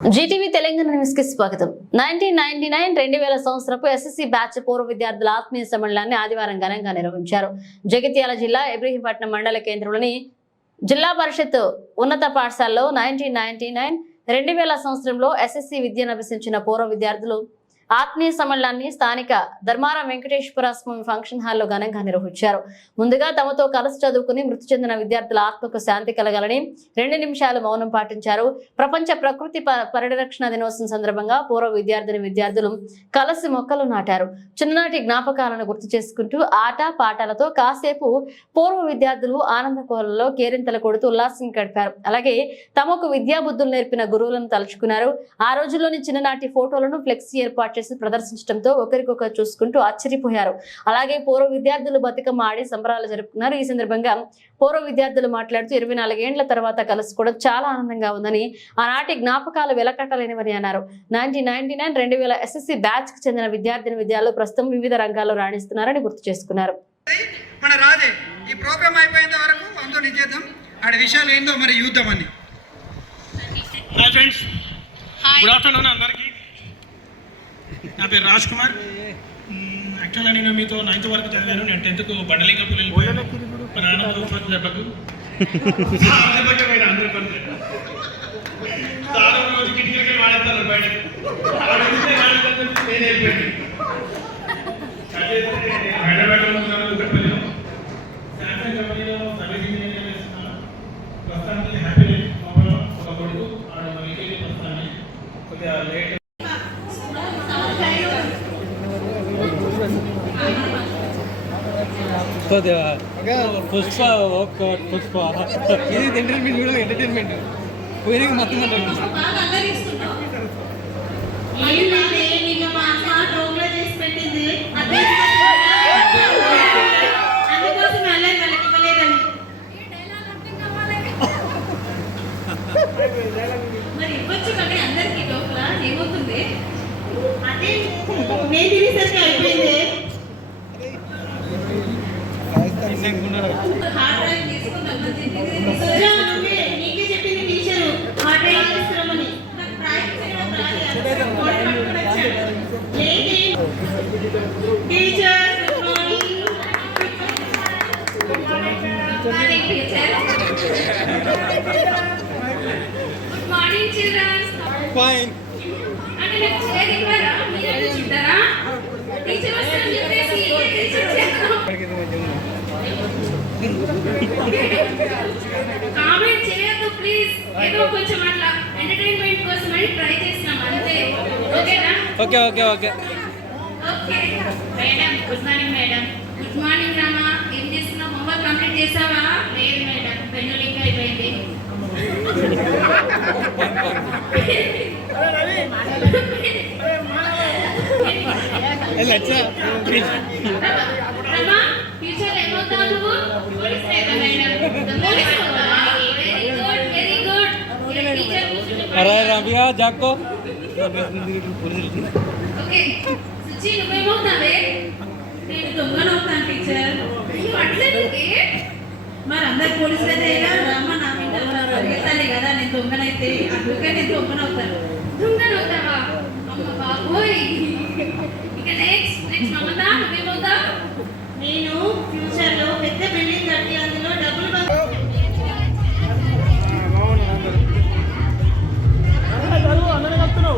Zee TV Telangana news కి స్వాగతం. 1999 సంవత్సరపు SSC batch పూర్వ విద్యార్థుల ఆత్మీయ సమ్మేళనాన్ని ఆదివారం ఘనంగా నిర్వహించారు. జగిత్యాల జిల్లా ఇబ్రహీంపట్నం మండల కేంద్రంలోని జిల్లా పరిషత్ ఉన్నత పాఠశాలలో 2000 సంవత్సరంలో ఎస్ఎస్సీ విద్యను అభ్యసించిన పూర్వ విద్యార్థులు ఆత్మీయ సమ్మేళనాన్ని స్థానిక ధర్మారం వెంకటేశ్వర స్వామి ఫంక్షన్ హాల్లో ఘనంగా నిర్వహించారు. ముందుగా తమతో కలిసి చదువుకుని మృతి చెందిన విద్యార్థుల ఆత్మకు శాంతి కలగాలని 2 నిమిషాలు మౌనం పాటించారు. ప్రపంచ ప్రకృతి పరిరక్షణ దినోత్సవం సందర్భంగా పూర్వ విద్యార్థులు కలిసి మొక్కలు నాటారు. చిన్ననాటి జ్ఞాపకాలను గుర్తు చేసుకుంటూ ఆట పాటలతో కాసేపు పూర్వ విద్యార్థులు ఆనంద కోలలో కేరింతలు కొడుతూ ఉల్లాసం గడిపారు. అలాగే తమకు విద్యా బుద్ధులు నేర్పిన గురువులను తలుచుకున్నారు. ఆ రోజుల్లోని చిన్ననాటి ఫోటోలను ఫ్లెక్సీ ఏర్పాటు చేసి ప్రదర్శించడంతో ఒకరికొకరు చూసుకుంటూ ఆశ్చర్యపోయారు. అలాగే పూర్వ విద్యార్థులు బతుకమ్మ ఆడి సంబరాలు జరుపుకున్నారు. ఈ సందర్భంగా పూర్వ విద్యార్థులు మాట్లాడుతూ 24 ఏళ్ల తర్వాత కలుసుకోవడం చాలా ఆనందంగా ఉందని, ఆనాటి జ్ఞాపకాలు వెలకట్టలేనివని అన్నారు. 2000 ఎస్ఎస్సీ బ్యాచ్ కి చెందిన విద్యార్థులు ప్రస్తుతం వివిధ రంగాల్లో రాణిస్తున్నారని గుర్తు చేసుకున్నారు. మన రాజే ఈ ప్రోగ్రామ్ అయిపోయేంత వరకు అంతో నిజేద్దాం ఆడ విషయాలు ఏందో మరి యూద్దామని. హాయ్ ఫ్రెండ్స్, గుడ్ ఆఫ్టర్నూన్ అందరికీ. నా పేరు రాజ్ కుమార్. యాక్చువల్గా నేను మీతో 9th వరకు చదివాను. నేను 10th బండలింగపల్లి వెళ్ళిపోయాను. మా నాన్న దెబ్బకు రోజు కిటికీలకి వాడేస్తారు బయట నేను వెళ్ళిపోయాను. హైదరాబాద్లో కూకట్పల్లిలో శాంసంగ్ కంపెనీలో సర్వీస్ ఇంజనీరింగ్ చేస్తున్నాను. ప్రస్తుతానికి హ్యాపీ ఒక కొడుకు ప్రస్తుతాన్ని కొద్దిగా లేట్ పుష్ప ఇది ఎంటర్టైన్మెంట్ కూడా ఎంటర్టైన్మెంట్ పోయిన మొత్తం మరి ఇవ్వచ్చు కానీ అందరికి లోపల ఏమవుతుంది అదే నేను తినేసరికి అయిపోయింది. నీకే చెప్పింది టీచరు హార్డ్ డ్రైవ్ తీసుకురామని. Teacher good morning teacher. Good morning childrens. Fine అంటే నాకు చైర్ ఇవ్వరా? మీరే చిట్టారా? టీచర్ వస్తారని చెప్పేసి టీచర్ చేస్తాను. కామెంట్ చేయొద్దు ప్లీజ్. ఏదో కొంచెం అట్లా ఎంటర్టైన్మెంట్ కోసం అని ట్రై చేస్తున్నాం అంతే. ఓకేనా? Okay okay okay okay madam. Good morning madam. Good morning Rama. ఏం చేస్తున్నావు? హోంవర్క్ కంప్లీట్ చేసావా? లేదు మేడం, పెన్ను లీక్ అయిపోయింది. రామా టీచర్ ఏమవుతావు నువ్వు? పోలీస్ అయితే మేడం. పోలీస్ అవుతావా? Very good very good. Teacher అరే రమ్యా జాకో ఓకే. సుచి నువ్వేమవుతావే? నేను దొంగను అవుతాను టీచర్. అట్లేదుకే మరి అందరు పోలీసులు అయితే ఇలా రమ్మ నా వింటారు పరిగెత్తాలి కదా. నేను దొంగనైతే అందుకే నేను దొంగనవుతాను. దొంగనవుతావా? అమ్మ బాబోయ్. ఇక నెక్స్ట్ మమత నువ్వేమవుతావు? నేను ఫ్యూచర్ లో పెద్ద బిల్డింగ్ కట్టి అందులో డబ్బులు అందరూ